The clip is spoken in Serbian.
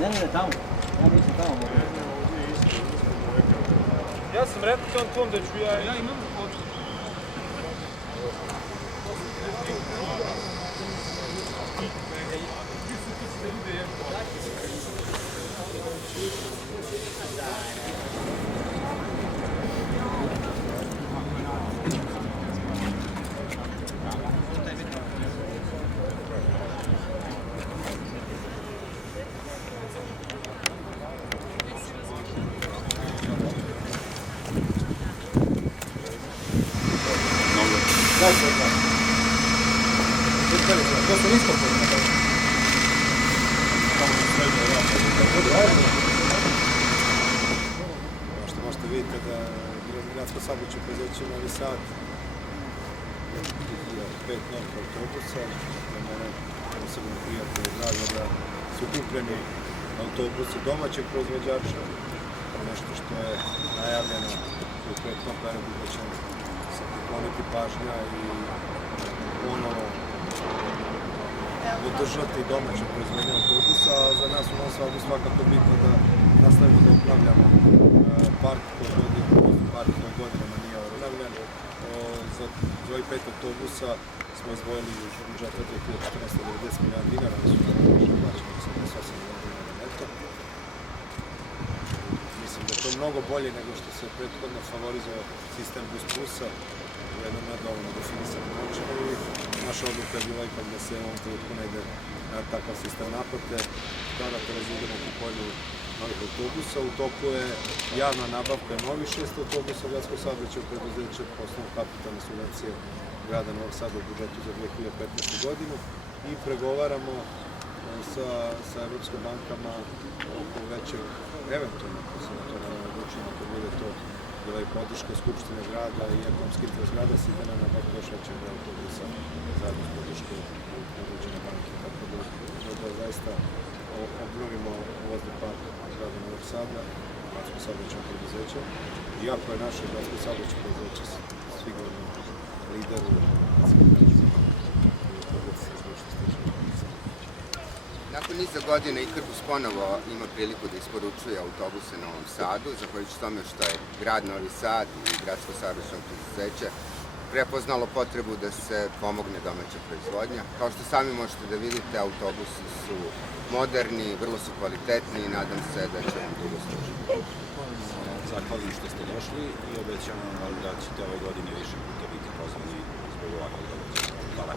Ne, tamo. Ja mislim tamo mogu. Ja sam rekao tom da ću ja imam To su nisko podne. Što možete vidjeti da gradsko saobraćajno preduzeće Novi Sad 5 novih autobusa, da mene posebno prijatno i drago da su kupljeni autobusi domaćeg proizvođača, nešto što je najavljeno u prethodnom periodu da će se pokloniti pažnja i ponovo održati domaće proizvodnje autobusa, a za nas u Novom Sadu svakako bitno da nastavimo da obnavljamo park koji godinama nije obnavljan. Za ovih 5 autobusa smo izdvojili iz budžeta 2014. 90 milijuna dinara, da su plaćeni 88 milijuna dinara neto. Mislim da je to mnogo bolje nego što se prethodno favorizovao sistem Bus Plusa, u jednom nedovoljno definisanom načinu i naša odluka je bila ipak da se u ovom trenutku ne ide na takav sistem naplate, da razidemo kupovinu novih autobusa. U toku je javna nabavka novih 6 autobusa gradskog saobraćajnog preduzeća po osnovu kapitalne subvencije grada Novog Sada u budžetu za 2015. godinu i pregovaramo sa evropskim bankama oko većeg, eventualno, ako se na to naravno odlučimo, ako bude to bila i podrška Skupštine grada i ekonomski interes grada, se ide na nabavku još većeg autobusa zajedno s podrškom određene banke, tako da zaista obnovimo vozni park grada Novog Sada, gradsko saobraćajno preduzeće. Iako je naše gradsko saobraćajno preduzeće sigurno lider u Nakon niza godina Ikarbus ponovo ima priliku da isporučuje autobuse na Novom Sadu, zahvaljujući tome što je grad Novi Sad i gradsko saobraćajno preduzeće prepoznalo potrebu da se pomogne domaća proizvodnja. Kao što sami možete da vidite, autobusi su moderni, vrlo su kvalitetni i nadam se da će vam dugo služiti. Zahvaljujem što ste došli i obećavam vam da ćete ove godine više puta biti pozvani zbog ovakvog događaja. Hvala.